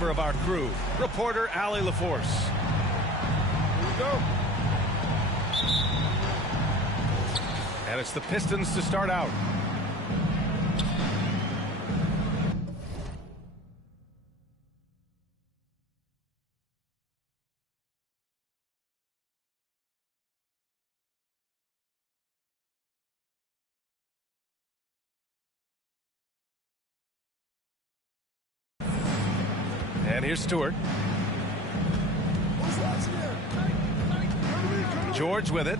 member of our crew, reporter Allie LaForce. Here we go. And it's the Pistons to start out. And here's Stewart. George with it.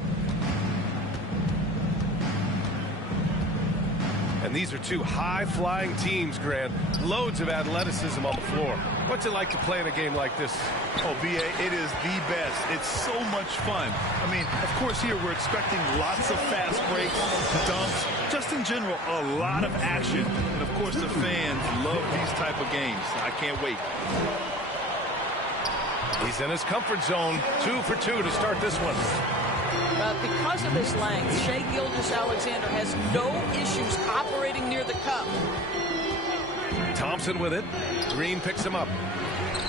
And these are two high-flying teams, Grant. Loads of athleticism on the floor. What's it like to play in a game like this? Oh, B.A., it is the best. It's so much fun. I mean, of course, here we're expecting lots of fast breaks, dunks, just in general, a lot of action. And, of course, the fans love these type of games. I can't wait. He's in his comfort zone. 2 for 2 to start this one. Because of his length, Shai Gilgeous-Alexander has no issues operating near the cup. Thompson with it. Green picks him up.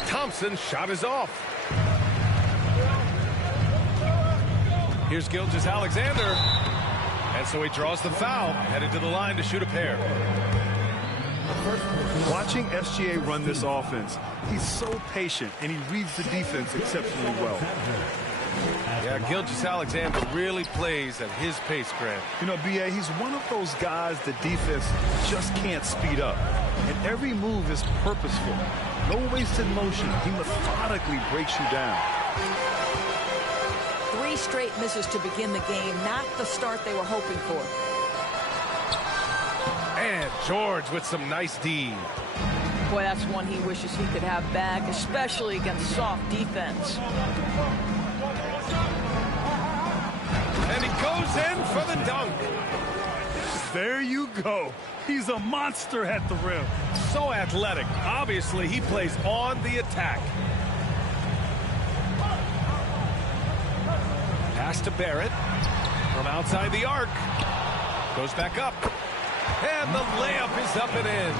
Thompson's shot is off. Here's Gilgeous-Alexander. And so he draws the foul, headed to the line to shoot a pair. Watching SGA run this offense, he's so patient, and he reads the defense exceptionally well. Yeah, Gilgeous-Alexander really plays at his pace, Grant. You know, B.A., he's one of those guys the defense just can't speed up. And every move is purposeful. No wasted motion. He methodically breaks you down. 3 straight misses to begin the game, not the start they were hoping for. And George with some nice D. Boy, that's one he wishes he could have back, especially against soft defense. And he goes in for the dunk. There you go. He's a monster at the rim. So athletic. Obviously, he plays on the attack. Pass to Barrett. From outside the arc. Goes back up. And the layup is up and in.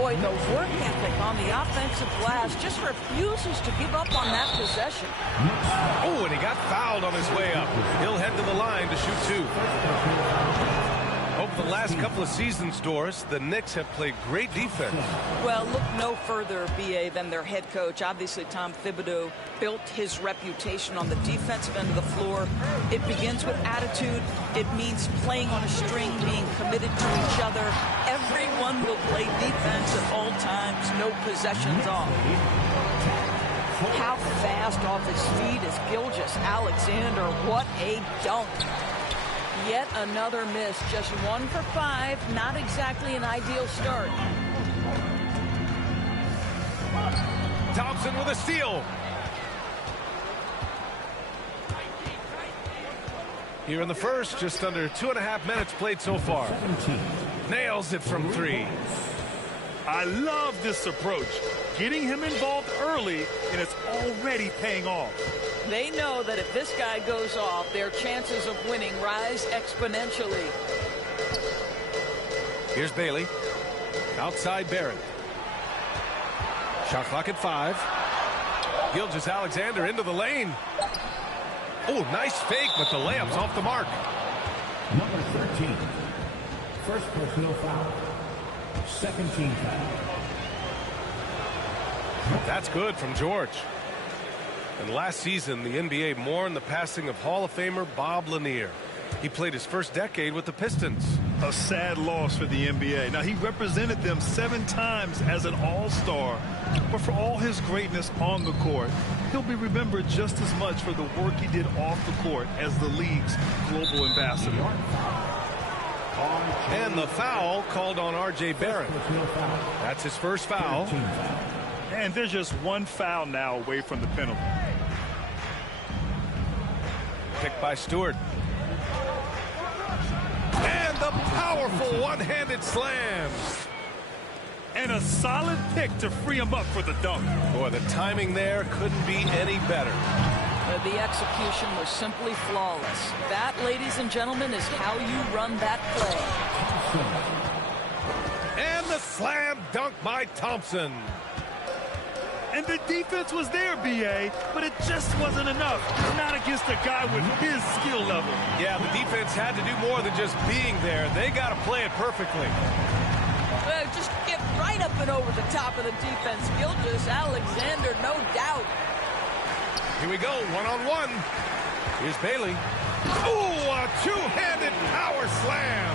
Boy, the work ethic on the offensive glass just refuses to give up on that possession. Oh, and he got fouled on his way up. He'll head to the line to shoot 2. Over the last couple of seasons, Doris, the Knicks have played great defense. Well, look no further, B.A., than their head coach. Obviously, Tom Thibodeau built his reputation on the defensive end of the floor. It begins with attitude. It means playing on a string, being committed to each other. Everyone will play defense at all times, no possessions off. How fast off his feet is Gilgeous-Alexander. What a dunk. Yet another miss, just 1 for 5, not exactly an ideal start. Thompson with a steal. Here in the first, just under 2.5 minutes played so far. Nails it from 3. I love this approach. Getting him involved early, and it's already paying off. They know that if this guy goes off, their chances of winning rise exponentially. Here's Bailey. Outside Barrett. Shot clock at 5. Gilgeous-Alexander into the lane. Oh, nice fake, but the layup's off the mark. Number 13. First personal foul. Second team foul. That's good from George. And last season, the NBA mourned the passing of Hall of Famer Bob Lanier. He played his first decade with the Pistons. A sad loss for the NBA. Now, he represented them 7 times as an all-star. But for all his greatness on the court, he'll be remembered just as much for the work he did off the court as the league's global ambassador. And the foul called on R.J. Barrett. That's his first foul. And there's just 1 foul now away from the penalty. Picked by Stewart. And the powerful one-handed slam. And a solid pick to free him up for the dunk. Boy, the timing there couldn't be any better. The execution was simply flawless. That, ladies and gentlemen, is how you run that play. And the slam dunk by Thompson. And the defense was there, B.A., but it just wasn't enough. Not against a guy with his skill level. Yeah, the defense had to do more than just being there. They got to play it perfectly. Just get right up and over the top of the defense. Gilgeous-Alexander, no doubt. Here we go, one-on-one. Here's Bailey. Ooh, a two-handed power slam.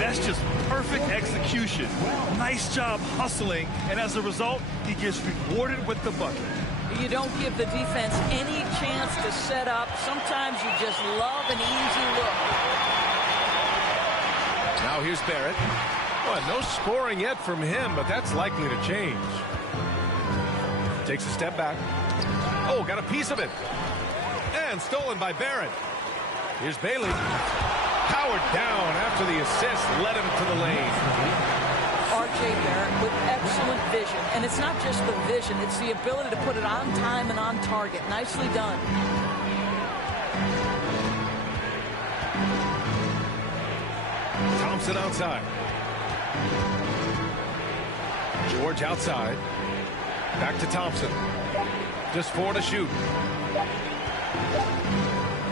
That's just perfect execution. Nice job hustling, and as a result, he gets rewarded with the bucket. You don't give the defense any chance to set up. Sometimes you just love an easy look. Now here's Barrett. Well, no scoring yet from him, but that's likely to change. Takes a step back. Oh, got a piece of it. And stolen by Barrett. Here's Bailey. Powered down after the assist led him to the lane. R.J. Barrett with excellent vision. And it's not just the vision, it's the ability to put it on time and on target. Nicely done. Thompson outside. George outside. Back to Thompson. Just 4 to shoot.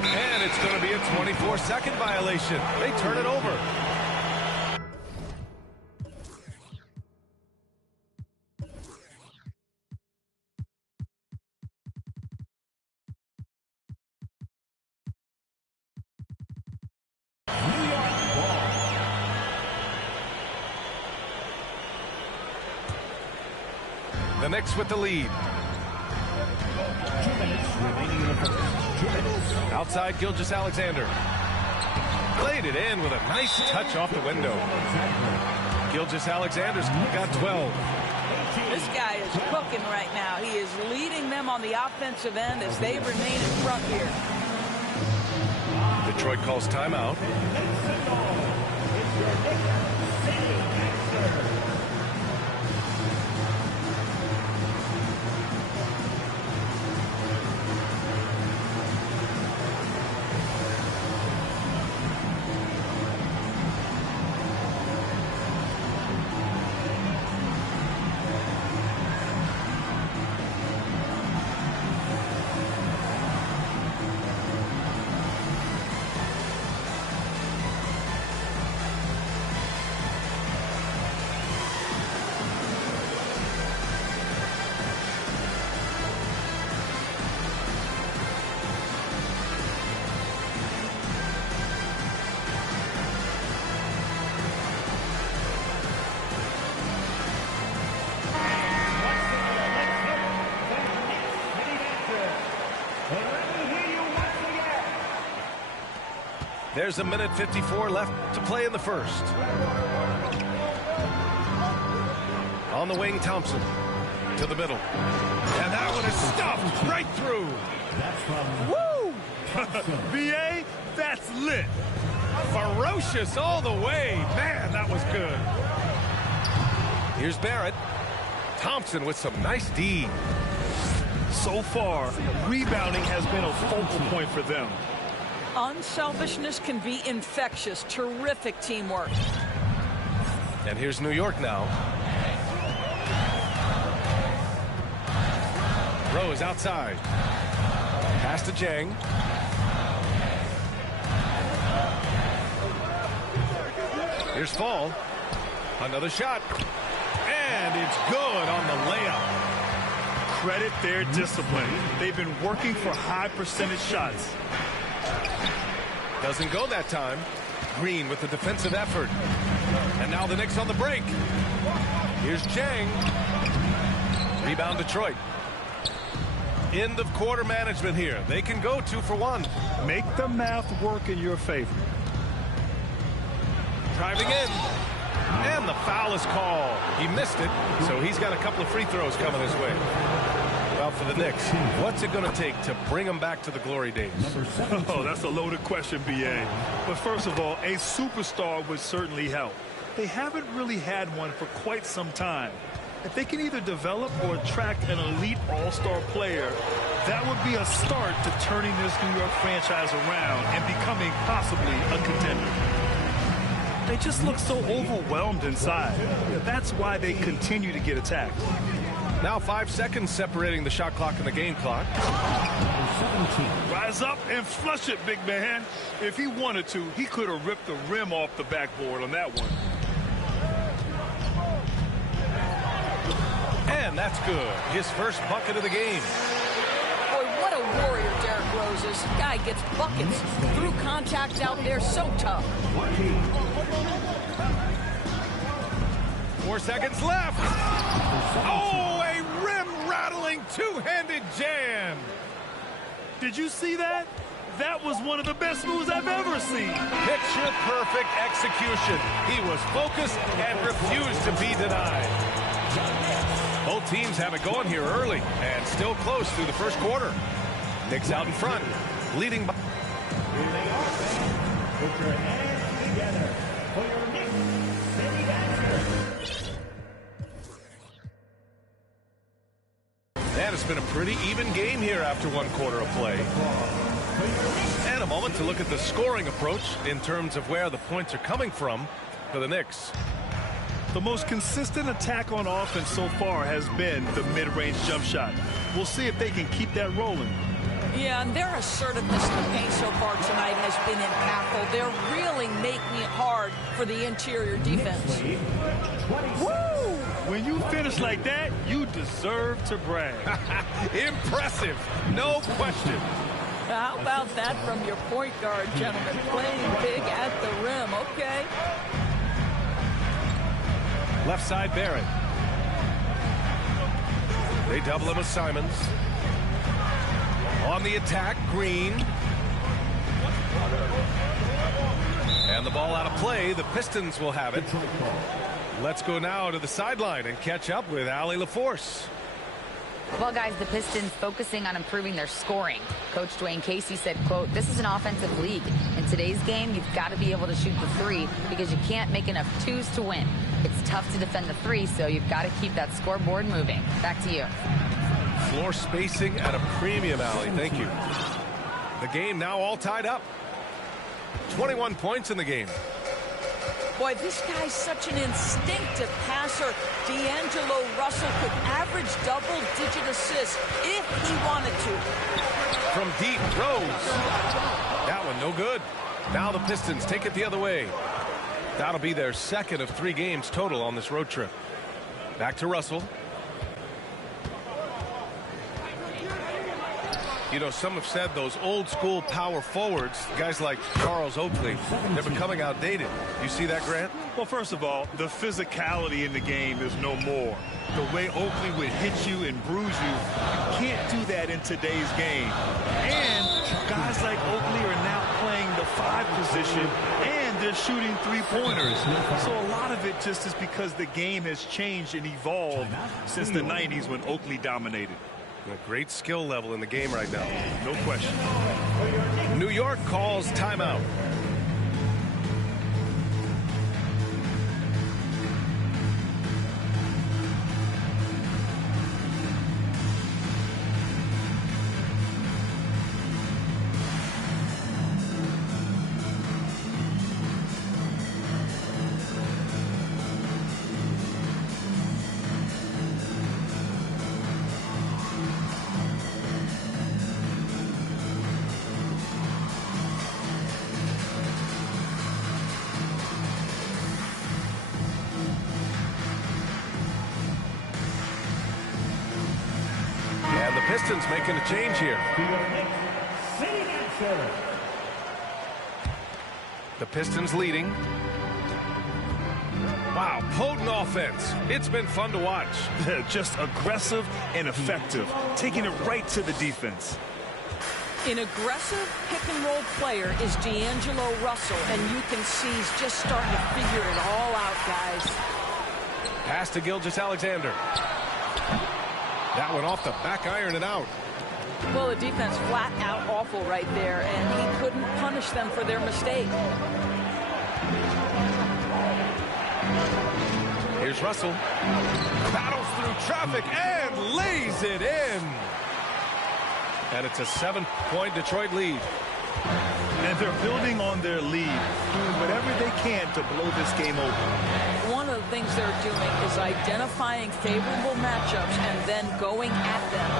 And it's going to be a 24-second violation. They turn it over. The Knicks with the lead. 2 minutes remaining in the first. 2 minutes. Outside Gilgeous-Alexander. Played it in with a nice touch off the window. Gilgeous-Alexander's got 12. This guy is cooking right now. He is leading them on the offensive end as they remain in front here. Detroit calls timeout. There's a minute 54 left to play in the first. On the wing, Thompson to the middle. And that one is stuffed right through. That's from Woo! B.A., that's lit. Ferocious all the way. Man, that was good. Here's Barrett. Thompson with some nice D. So far, rebounding has been a focal point for them. Unselfishness can be infectious. Terrific teamwork. And here's New York now. Rose outside. Pass to Jang. Here's Fall. Another shot. And it's good on the layup. Credit their discipline. They've been working for high percentage shots. Doesn't go that time. Green with the defensive effort. And now the Knicks on the break. Here's Jang. Rebound Detroit. End of quarter management here. They can go 2 for 1. Make the math work in your favor. Driving in. And the foul is called. He missed it, so he's got a couple of free throws coming his way. Well, for the Knicks, what's it going to take to bring them back to the glory days? Oh, that's a loaded question, B.A. But first of all, a superstar would certainly help. They haven't really had one for quite some time. If they can either develop or attract an elite all-star player, that would be a start to turning this New York franchise around and becoming possibly a contender. They just look so overwhelmed inside. That's why they continue to get attacked. Now 5 seconds separating the shot clock and the game clock. Rise up and flush it, big man. If he wanted to, he could have ripped the rim off the backboard on that one. And that's good. His first bucket of the game. Boy, what a warrior Derrick Rose is. Guy gets buckets through contact out there, so tough. 4 seconds left. Oh, a rim-rattling two-handed jam. Did you see that? That was one of the best moves I've ever seen. Picture-perfect execution. He was focused and refused to be denied. Both teams have it going here early and still close through the first quarter. Knicks out in front, leading by... Put your hands together for your Knicks City Badgers. And it's been a pretty even game here after one quarter of play. And a moment to look at the scoring approach in terms of where the points are coming from for the Knicks. The most consistent attack on offense so far has been the mid-range jump shot. We'll see if they can keep that rolling. Yeah, and their assertiveness in the paint so far tonight has been impactful. They're really making it hard for the interior defense. Woo! When you finish like that, you deserve to brag. Impressive, no question. How about that from your point guard, gentlemen? Playing big at the rim. Okay. Left side, Barrett. They double him with Simons. On the attack, Green. And the ball out of play. The Pistons will have it. Let's go now to the sideline and catch up with Allie LaForce. Well, guys, the Pistons focusing on improving their scoring. Coach Dwayne Casey said, quote, "This is an offensive league. In today's game, you've got to be able to shoot the three because you can't make enough twos to win. It's tough to defend the three, so you've got to keep that scoreboard moving." Back to you. Floor spacing at a premium, Allie. Thank you. The game now all tied up. 21 points in the game. Boy, this guy's such an instinctive passer. D'Angelo Russell could average double-digit assists if he wanted to. From deep, Rose. That one no good. Now the Pistons take it the other way. That'll be their second of 3 games total on this road trip. Back to Russell. You know, some have said those old school power forwards, guys like Charles Oakley, they're becoming outdated. You see that, Grant? Well, first of all, the physicality in the game is no more. The way Oakley would hit you and bruise you, you can't do that in today's game. And guys like Oakley are now playing the 5 position, and they're shooting 3-pointers. So a lot of it just is because the game has changed and evolved since the 90s when Oakley dominated. A great skill level in the game right now. No question. New York calls timeout. Pistons making a change here. The Pistons leading. Wow, potent offense. It's been fun to watch. Just aggressive and effective, taking it right to the defense. An aggressive pick-and-roll player is D'Angelo Russell, and you can see he's just starting to figure it all out, guys. Pass to Gilgeous-Alexander. That one off the back iron and out. Well, the defense flat out awful right there, and he couldn't punish them for their mistake. Here's Russell. Battles through traffic and lays it in. And it's a 7-point Detroit lead. And they're building on their lead, doing whatever they can to blow this game open. One of of the things they're doing is identifying favorable matchups and then going at them.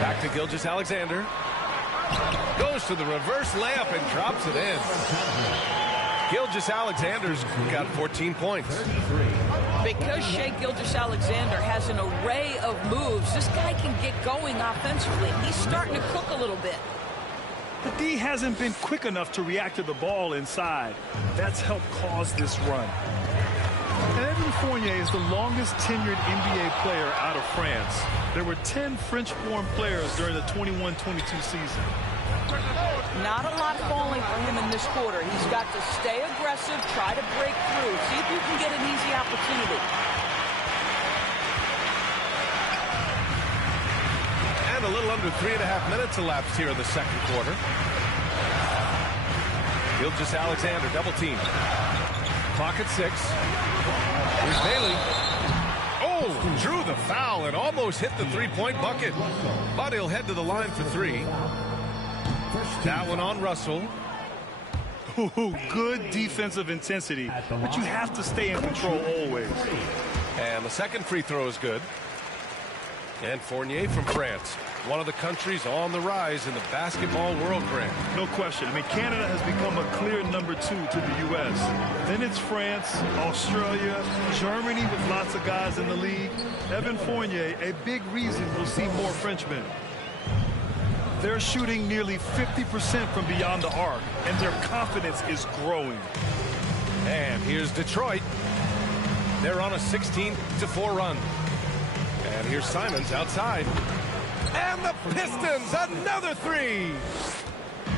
Back to Gilgeous-Alexander. Goes to the reverse layup and drops it in. Gilgeous-Alexander's got 14 points. Because Shai Gilgeous-Alexander has an array of moves, this guy can get going offensively. He's starting to cook a little bit. The D hasn't been quick enough to react to the ball inside. That's helped cause this run. And Evan Fournier is the longest tenured NBA player out of France. There were 10 French-born players during the 21-22 season. Not a lot falling for him in this quarter. He's got to stay aggressive, try to break through, see if you can get an easy opportunity. And a little under 3.5 minutes elapsed here in the second quarter. Gilgeous-Alexander double team. Clock at 6. Here's Bailey. Oh, drew the foul and almost hit the three-point bucket. But he'll head to the line for 3. That one on Russell. Ooh, good defensive intensity, but you have to stay in control always. And the second free throw is good. And Fournier from France, one of the countries on the rise in the basketball world, Grant. No question. I mean, Canada has become a clear number 2 to the U.S. Then it's France, Australia, Germany with lots of guys in the league. Evan Fournier, a big reason we'll see more Frenchmen. They're shooting nearly 50% from beyond the arc, and their confidence is growing. And here's Detroit. They're on a 16-4 run. And here's Simons outside. And the Pistons, another 3.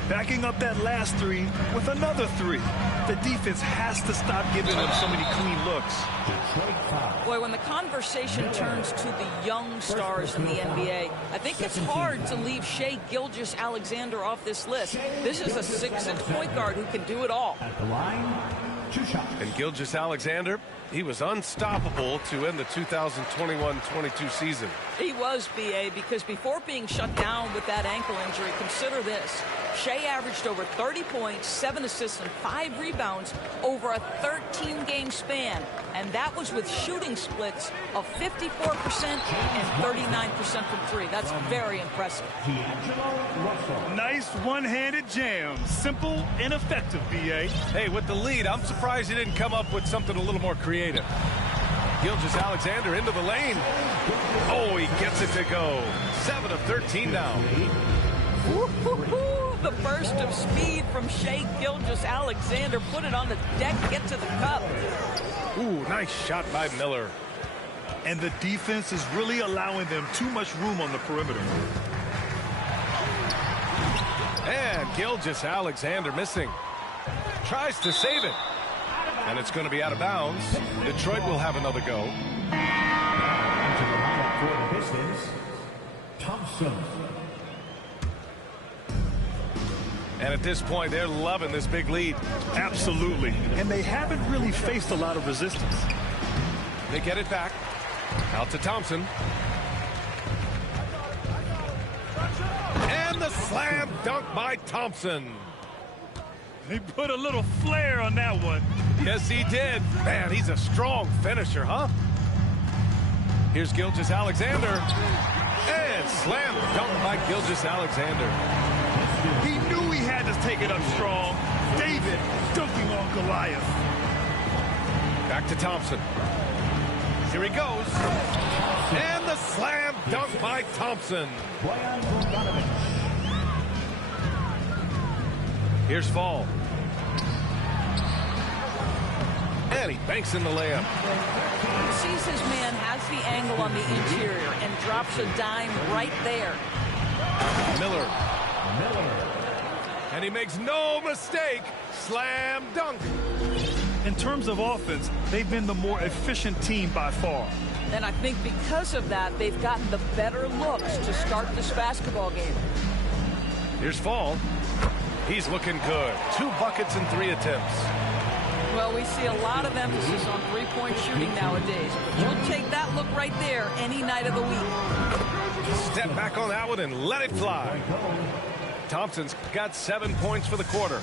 Backing up that last 3 with another 3. The defense has to stop giving them so many clean looks. Boy, when the conversation turns to the young stars in the NBA, I think it's hard to leave Shai Gilgeous-Alexander off this list. This is a 6'6" point guard who can do it all. At the line, 2 shots. And Gilgeous-Alexander, he was unstoppable to end the 2021-22 season. He was, B.A., because before being shut down with that ankle injury, consider this. Shai averaged over 30 points, 7 assists, and 5 rebounds over a 13-game span. And that was with shooting splits of 54% and 39% from 3. That's very impressive. Nice one-handed jam. Simple and effective, B.A. Hey, with the lead, I'm surprised he didn't come up with something a little more creative. Gilgeous-Alexander into the lane. Oh, he gets it to go. 7 of 13 now. The burst of speed from Shai Gilgeous-Alexander. Put it on the deck, get to the cup. Ooh, nice shot by Miller. And the defense is really allowing them too much room on the perimeter. And Gilgeous-Alexander missing. Tries to save it. And it's going to be out of bounds. Detroit will have another go. Into the lineup for the Pistons, Thompson. And at this point, they're loving this big lead. Absolutely. And they haven't really faced a lot of resistance. They get it back. Out to Thompson. And the slam dunk by Thompson. He put a little flair on that one. Yes, he did. Man, he's a strong finisher, huh? Here's Gilgeous-Alexander. And slam dunk by Gilgeous-Alexander. He knew he had to take it up strong. David dunking on Goliath. Back to Thompson. Here he goes. And the slam dunk by Thompson. Here's Fall. And he banks in the layup. He sees his man has the angle on the interior and drops a dime right there. Miller. And he makes no mistake. Slam dunk. In terms of offense, they've been the more efficient team by far. And I think because of that, they've gotten the better looks to start this basketball game. Here's Fall. He's looking good. 2 buckets and 3 attempts. Well, we see a lot of emphasis on three-point shooting nowadays. But you'll take that look right there any night of the week. Step back on that one and let it fly. Thompson's got 7 points for the quarter.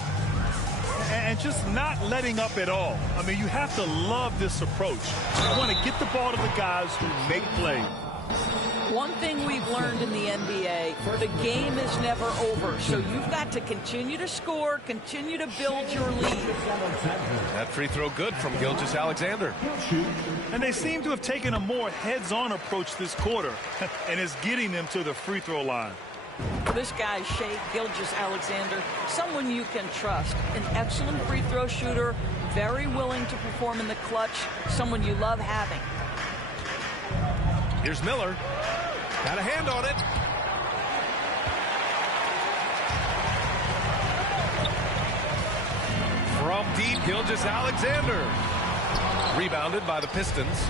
and just not letting up at all. I mean, you have to love this approach. You want to get the ball to the guys who make plays. One thing we've learned in the NBA, the game is never over. So you've got to continue to score, continue to build your lead. That free throw good from Gilgeous-Alexander. And they seem to have taken a more heads-on approach this quarter, and it's getting them to the free throw line. This guy, Shai Gilgeous-Alexander, someone you can trust. An excellent free throw shooter, very willing to perform in the clutch, someone you love having. Here's Miller. Got a hand on it. From deep, Gilgeous-Alexander. Rebounded by the Pistons.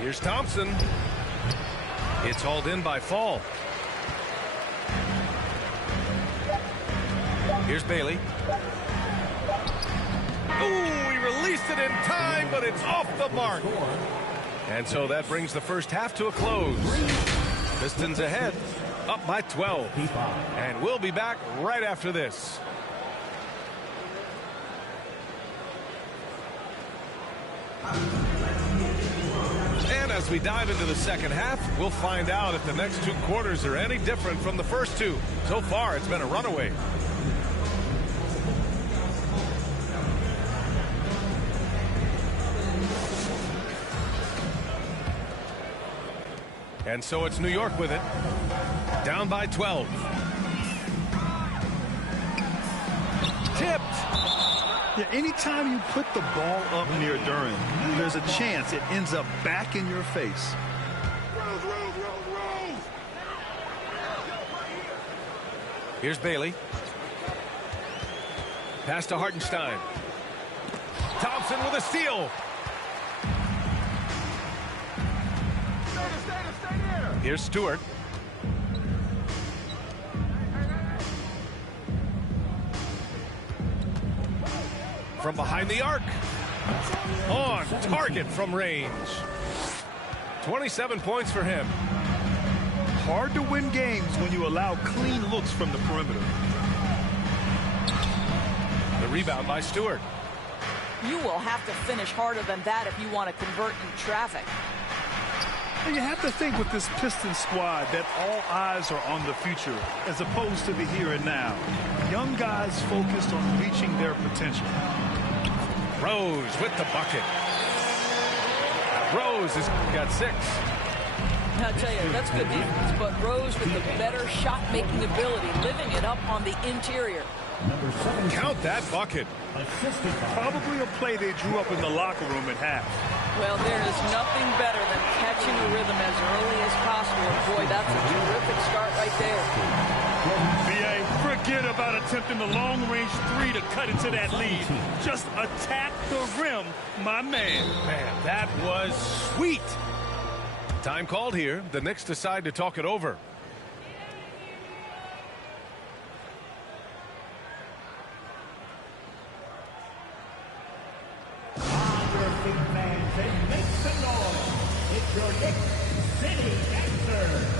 Here's Thompson. It's hauled in by Fall. Here's Bailey. Oh, he released it in time, but it's off the mark. And so that brings the first half to a close. Pistons ahead, up by 12. And we'll be back right after this. And as we dive into the second half, we'll find out if the next two quarters are any different from the first two. So far, it's been a runaway. And so it's New York with it. Down by 12. Tipped. Yeah, anytime you put the ball up near Duren, there's a chance it ends up back in your face. Here's Bailey. Pass to Hartenstein. Thompson with a steal. Here's Stewart. From behind the arc. On target from range. 27 points for him. Hard to win games when you allow clean looks from the perimeter. The rebound by Stewart. You will have to finish harder than that if you want to convert in traffic. You have to think with this Pistons squad that all eyes are on the future as opposed to the here and now. Young guys focused on reaching their potential. Rose with the bucket. Rose has got 6. I'll tell you, that's good defense, but Rose with the better shot-making ability, living it up on the interior. Count that bucket. Probably a play they drew up in the locker room at half. Well, there is nothing better than catching a rhythm as early as possible. And boy, that's a terrific start right there. B.A., forget about attempting the long-range three to cut into that lead. Just attack the rim, my man. Man, that was sweet. Time called here. The Knicks decide to talk it over. And make some noise. It's your Knicks City Answer.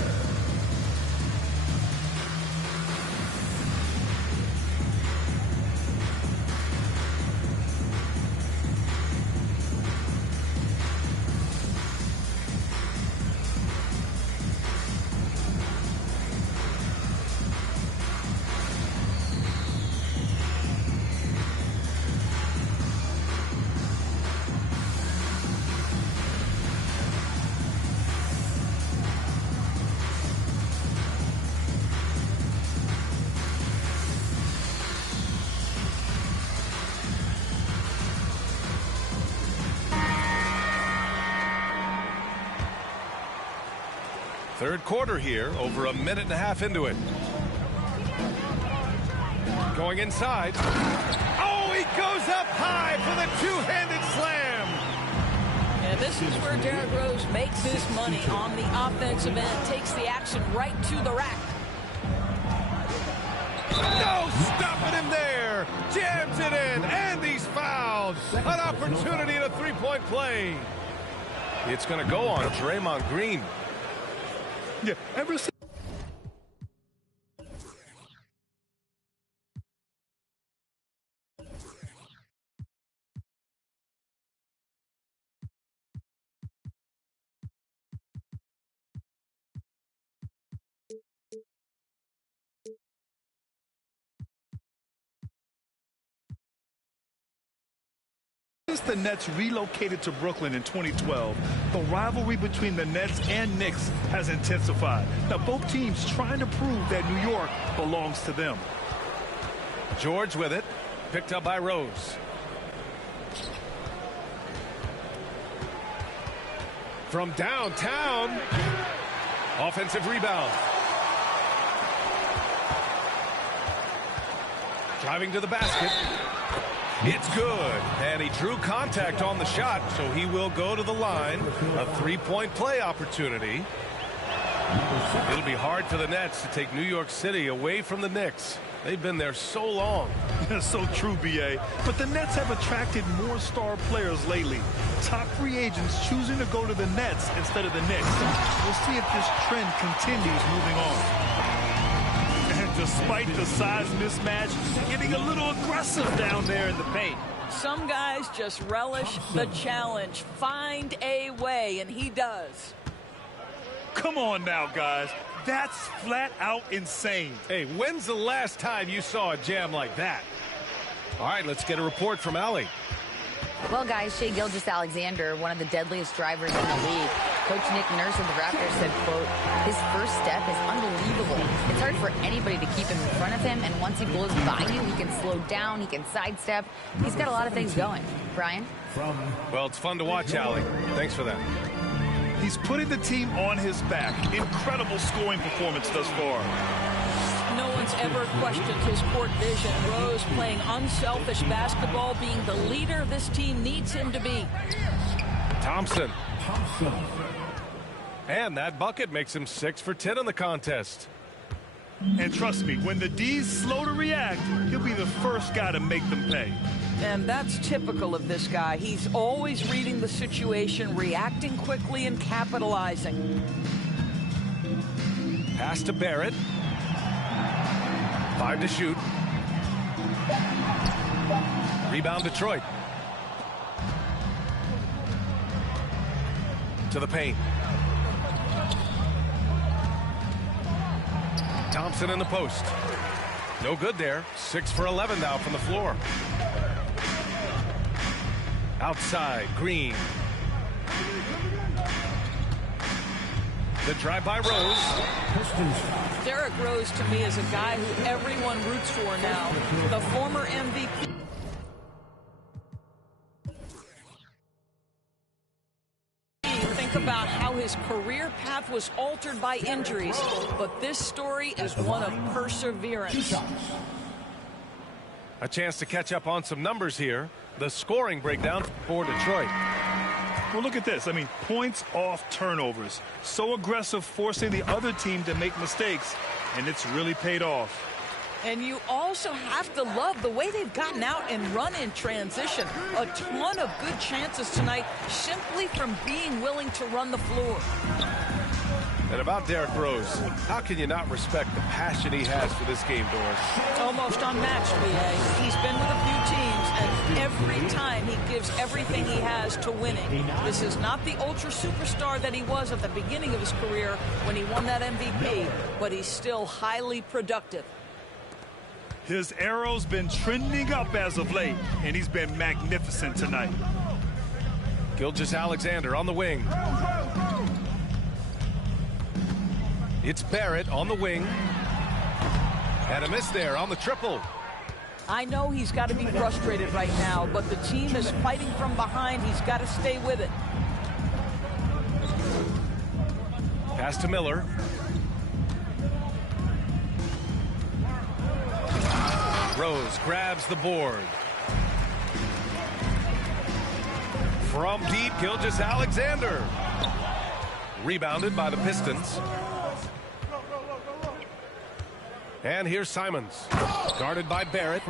Third quarter here, over a minute and a half into it. Going inside. Oh, he goes up high for the two-handed slam. And this is where Derrick Rose makes his money on the offensive end, takes the action right to the rack. No stopping him there. Jams it in, and he's fouled. An opportunity in a three-point play. It's going to go on Draymond Green. Yeah, ever since since the Nets relocated to Brooklyn in 2012, the rivalry between the Nets and Knicks has intensified. Now, both teams trying to prove that New York belongs to them. George with it, picked up by Rose. From downtown, offensive rebound. Driving to the basket. It's good. And he drew contact on the shot, so he will go to the line. A three-point play opportunity. It'll be hard for the Nets to take New York City away from the Knicks. They've been there so long. That's so true, B.A. But the Nets have attracted more star players lately. Top free agents choosing to go to the Nets instead of the Knicks. We'll see if this trend continues moving on. And despite the size mismatch, getting a little aggressive down there in the paint. Some guys just relish the challenge. Find a way, and he does. Come on now, guys. That's flat out insane. Hey, when's the last time you saw a jam like that? All right, let's get a report from Allie. Well, guys, Shai Gilgeous-Alexander, one of the deadliest drivers in the league. Coach Nick Nurse of the Raptors said, quote, his first step is unbelievable. It's hard for anybody to keep him in front of him, and once he blows by you, he can slow down, he can sidestep. He's got a lot of things going. Brian? Well, it's fun to watch, Allie. Thanks for that. He's putting the team on his back. Incredible scoring performance thus far. No one's ever questioned his court vision. Rose playing unselfish basketball, being the leader this team needs him to be. Thompson. And that bucket makes him 6 for 10 in the contest. And trust me, when the D's slow to react, he'll be the first guy to make them pay. And that's typical of this guy. He's always reading the situation, reacting quickly, and capitalizing. Pass to Barrett. 5 to shoot. Rebound Detroit. To the paint. Thompson in the post. No good there. 6 for 11 now from the floor. Outside, Green. The drive by Rose. Derrick Rose, to me, is a guy who everyone roots for now. The former MVP. Think about how his career path was altered by injuries, but this story is one of perseverance. A chance to catch up on some numbers here. The scoring breakdown for Detroit. Well, look at this. I mean, points off turnovers. So aggressive, forcing the other team to make mistakes, and it's really paid off. And you also have to love the way they've gotten out and run in transition. A ton of good chances tonight simply from being willing to run the floor. And about Derrick Rose, how can you not respect the passion he has for this game, Doris? Almost unmatched, B.A. He's been with a few teams, and every time he gives everything he has to winning. This is not the ultra superstar that he was at the beginning of his career when he won that MVP, but he's still highly productive. His arrow's been trending up as of late, and he's been magnificent tonight. Gilgeous-Alexander on the wing. It's Barrett on the wing. And a miss there on the triple. I know he's got to be frustrated right now, but the team is fighting from behind. He's got to stay with it. Pass to Miller. Rose grabs the board. From deep, Gilgeous-Alexander. Rebounded by the Pistons. And here's Simons. Guarded by Barrett.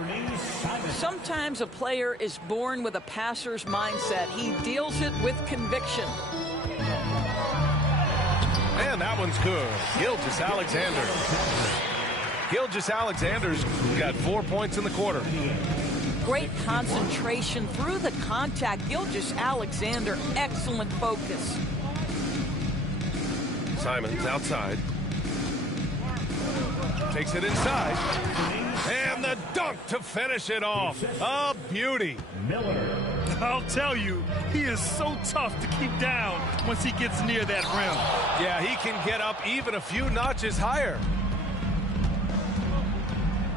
Sometimes a player is born with a passer's mindset. He deals it with conviction. And that one's good. Gilgeous-Alexander. Gilgeous-Alexander's got 4 points in the quarter. Great concentration through the contact. Gilgeous-Alexander, excellent focus. Simons outside. Takes it inside. And the dunk to finish it off. A beauty. Miller. I'll tell you, he is so tough to keep down once he gets near that rim. Yeah, he can get up even a few notches higher.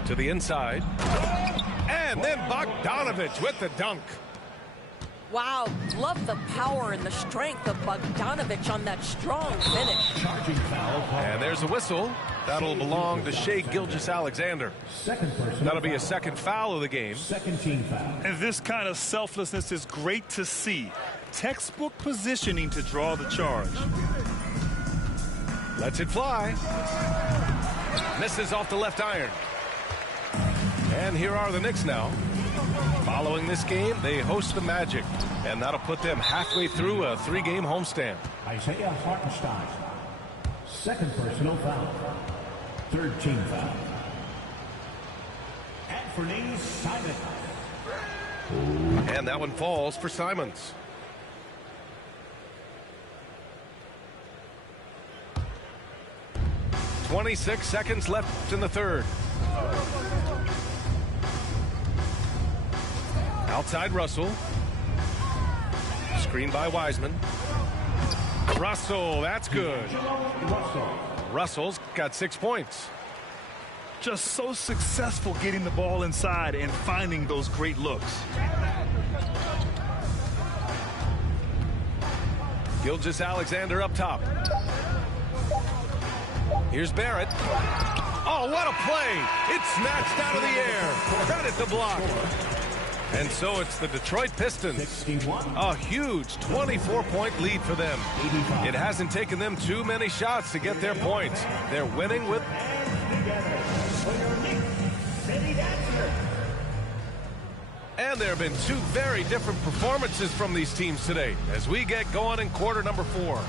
To the inside. And then Bogdanovich with the dunk. Wow, love the power and the strength of Bogdanovich on that strong finish. Charging foul. And there's a whistle. That'll belong to Shai Gilgeous-Alexander. Second personal That'll be a foul. second foul of the game. Second team foul. And this kind of selflessness is great to see. Textbook positioning to draw the charge. Lets it fly. Misses off the left iron. And here are the Knicks now. Following this game, they host the Magic. And that'll put them halfway through a 3-game homestand. Isaiah Hartenstein. Second personal foul. Third team foul. Anthony Simons. And that one falls for Simons. .26 seconds left in the third. Outside Russell. Screen by Wiseman. Russell, that's good. Russell's got 6 points. Just so successful getting the ball inside and finding those great looks. Gilgeous-Alexander up top. Here's Barrett. Oh, what a play! It's snatched out of the air. Credit the block. And so it's the Detroit Pistons. 61. A huge 24-point lead for them. 85. It hasn't taken them too many shots to get their points. They're winning with... Together for your Knicks City Dancer. And there have been two very different performances from these teams today as we get going in quarter number 4.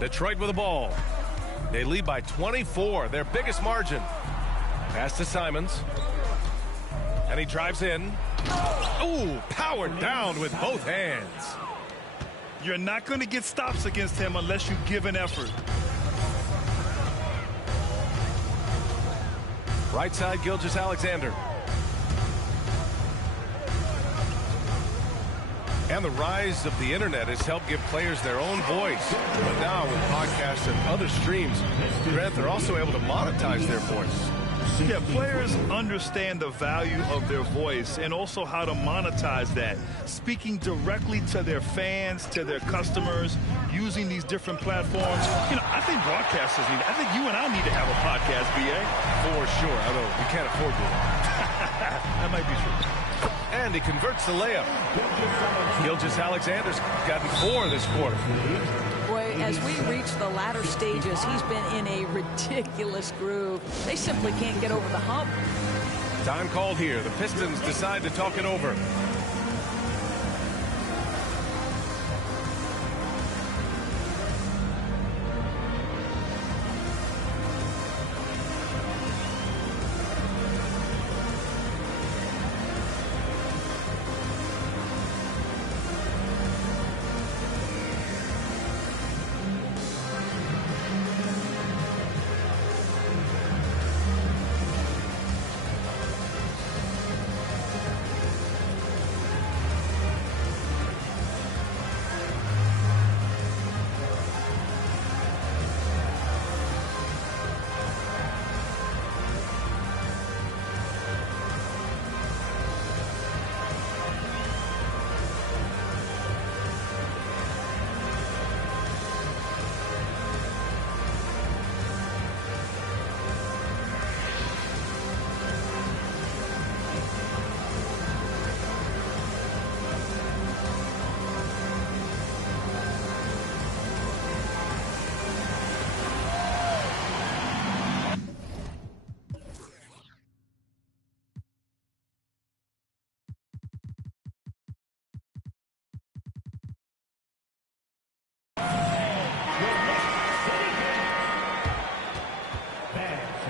Detroit with the ball. They lead by 24, their biggest margin. Pass to Simons. And he drives in. Ooh, powered down with both hands. You're not going to get stops against him unless you give an effort. Right side, Gilgeous-Alexander. And the rise of the internet has helped give players their own voice. But now with podcasts and other streams, Grant, they're also able to monetize their voice. Yeah, players understand the value of their voice and also how to monetize that. Speaking directly to their fans, to their customers, using these different platforms. You know, I think broadcasters need, I think you and I need to have a podcast, B.A. For sure, although we can't afford to. That might be true. And he converts the layup. Gilgeous-Alexander's gotten 4 this quarter. Boy, as we reach the latter stages, he's been in a ridiculous groove. They simply can't get over the hump. Time called here. The Pistons decide to talk it over.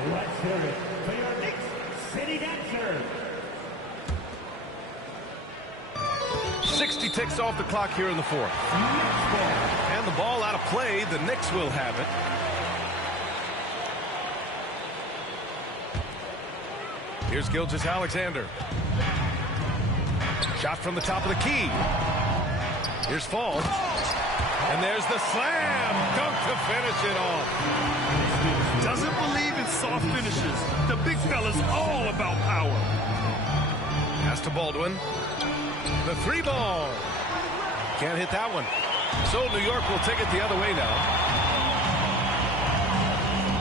Let's hear it for your Knicks City Dancer. 60 ticks off the clock here in the fourth. And the ball out of play. The Knicks will have it. Here's Gilgeous-Alexander. Shot from the top of the key. Here's Fall. And there's the slam dunk to finish it off. Doesn't believe in soft finishes. The big fella's all about power. Pass to Baldwin. The three ball. Can't hit that one. So New York will take it the other way now.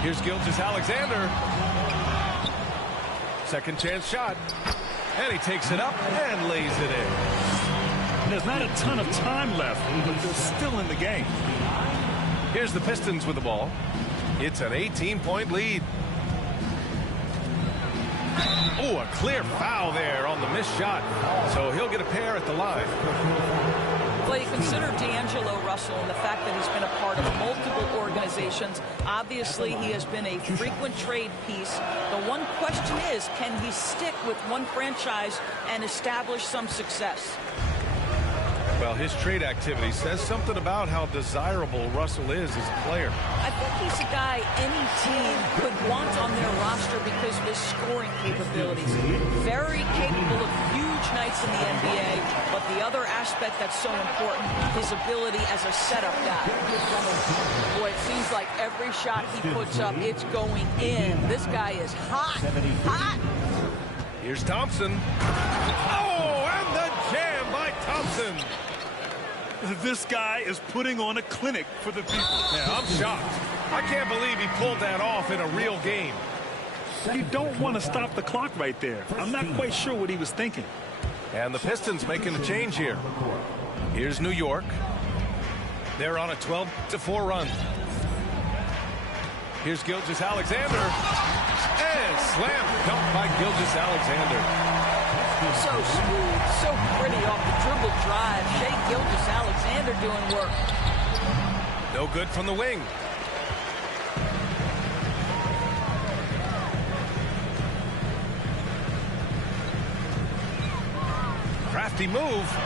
Here's Gilgeous-Alexander. Second chance shot. And he takes it up and lays it in. There's not a ton of time left, but they're still in the game. Here's the Pistons with the ball. It's an 18-point lead. Oh, a clear foul there on the missed shot. So he'll get a pair at the line. Well, you consider D'Angelo Russell and the fact that he's been a part of multiple organizations. Obviously, he has been a frequent trade piece. The one question is, can he stick with one franchise and establish some success? Well, his trade activity says something about how desirable Russell is as a player. I think he's a guy any team could want on their roster because of his scoring capabilities. Very capable of huge nights in the NBA, but the other aspect that's so important, his ability as a setup guy. Boy, it seems like every shot he puts up, it's going in. This guy is hot, hot. Here's Thompson. Oh, and the jam by Thompson. This guy is putting on a clinic for the people. Yeah, I'm shocked. I can't believe he pulled that off in a real game. You don't want to stop the clock right there. I'm not quite sure what he was thinking. And the Pistons making a change here. Here's New York. They're on a 12-4 run. Here's Gilgeous-Alexander. And slam dunk by Gilgeous-Alexander. So smooth, so pretty off the dribble drive. Shai Gilgeous-Alexander doing work. No good from the wing. Crafty move.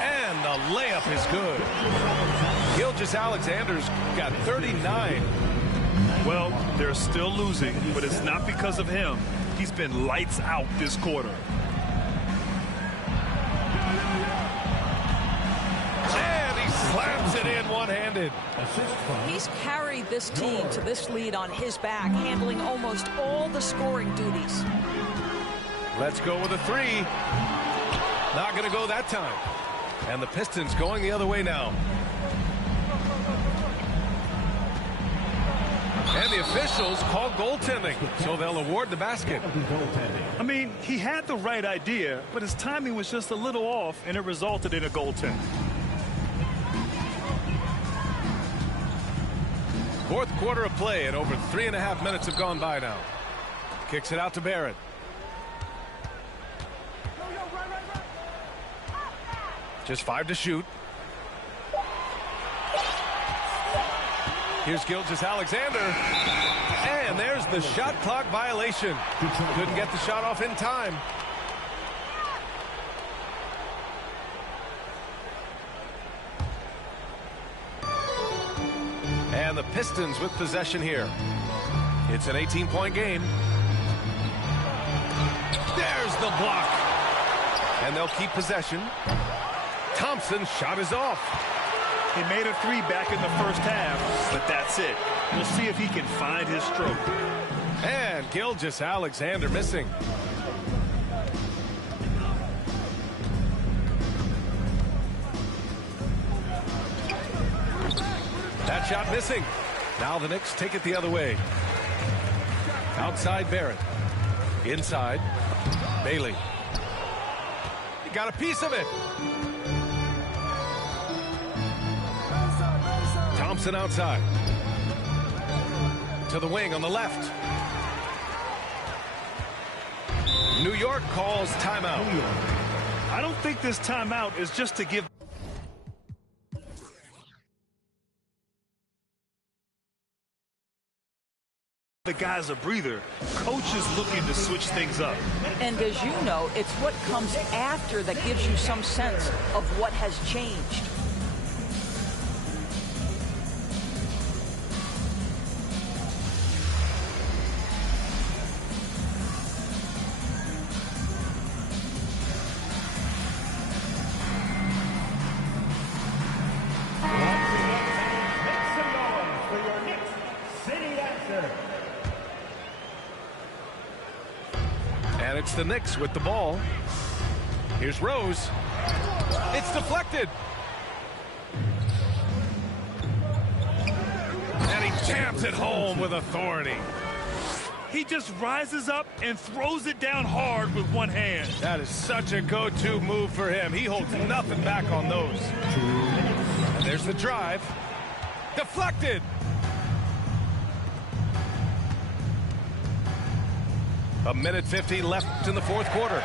And the layup is good. Gilgeous-Alexander's got 39. Well, they're still losing, but it's not because of him. He's been lights out this quarter. And he slams it in one-handed. He's carried this team to this lead on his back, handling almost all the scoring duties. Let's go with a three. Not going to go that time. And the Pistons going the other way now. And the officials call goaltending, so they'll award the basket. I mean, he had the right idea, but his timing was just a little off, and it resulted in a goaltend. Fourth quarter of play, and over 3.5 minutes have gone by now. Kicks it out to Barrett. Just 5 to shoot. Here's Gilgeous-Alexander. And there's the shot clock violation. Couldn't get the shot off in time. And the Pistons with possession here. It's an 18-point game. There's the block. And they'll keep possession. Thompson's shot is off. He made a three back in the first half, but that's it. We'll see if he can find his stroke. And Gilgeous-Alexander missing. That shot missing. Now the Knicks take it the other way. Outside Barrett. Inside. Bailey. He got a piece of it. Thompson outside. To the wing on the left. New York calls timeout. I don't think this timeout is just to give the guys a breather. Coach is looking to switch things up. And as you know, it's what comes after that gives you some sense of what has changed. And it's the Knicks with the ball. Here's Rose. It's deflected. And he jams it home with authority. He just rises up and throws it down hard with one hand. That is such a go-to move for him. He holds nothing back on those. And there's the drive. Deflected. A minute 15 left in the fourth quarter.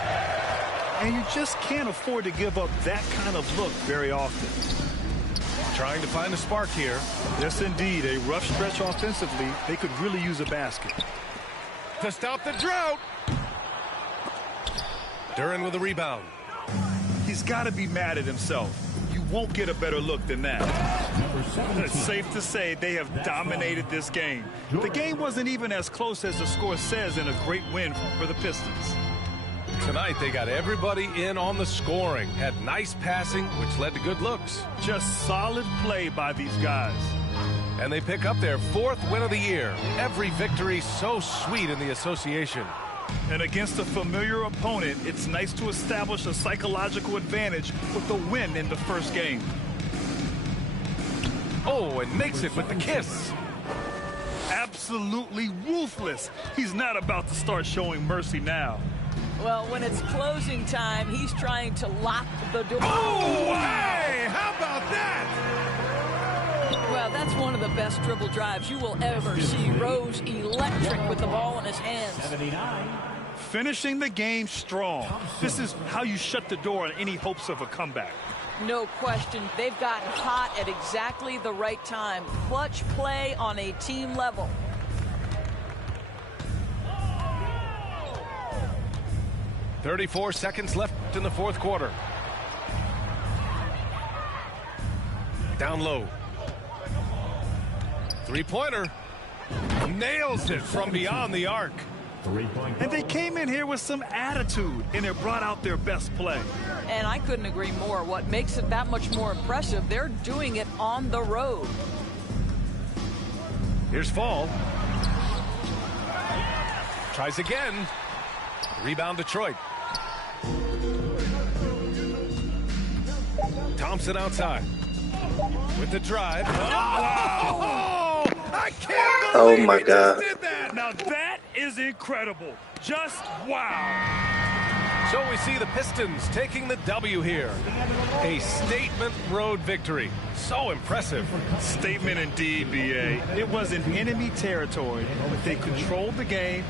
And you just can't afford to give up that kind of look very often. Trying to find a spark here. Yes, indeed. A rough stretch offensively. They could really use a basket. To stop the drought. Duren with a rebound. He's got to be mad at himself. You won't get a better look than that. It's safe to say they have dominated this game. The game wasn't even as close as the score says in a great win for the Pistons. Tonight they got everybody in on the scoring. Had nice passing, which led to good looks. Just solid play by these guys. And they pick up their fourth win of the year. Every victory so sweet in the association. And against a familiar opponent, it's nice to establish a psychological advantage with the win in the first game. Oh, and makes it with the kiss. Absolutely ruthless. He's not about to start showing mercy now. Well, when it's closing time, he's trying to lock the door. Oh, hey! How about that? Well, that's one of the best dribble drives you will ever see. Rose electric with the ball in his hands. 79. Finishing the game strong. This is how you shut the door on any hopes of a comeback. No question. They've gotten hot at exactly the right time. Clutch play on a team level. .34 seconds left in the fourth quarter. Down low. Three-pointer. Nails it from beyond the arc. And they came in here with some attitude, and it brought out their best play. And I couldn't agree more. What makes it that much more impressive, they're doing it on the road. Here's Fall. Tries again. Rebound Detroit. Thompson outside. With the drive. Oh! I can't believe Oh my he God. just did that. Now that is incredible. Just wow. So we see the Pistons taking the W here. A statement road victory. So impressive. Statement indeed, B.A. It was in enemy territory, but they controlled the game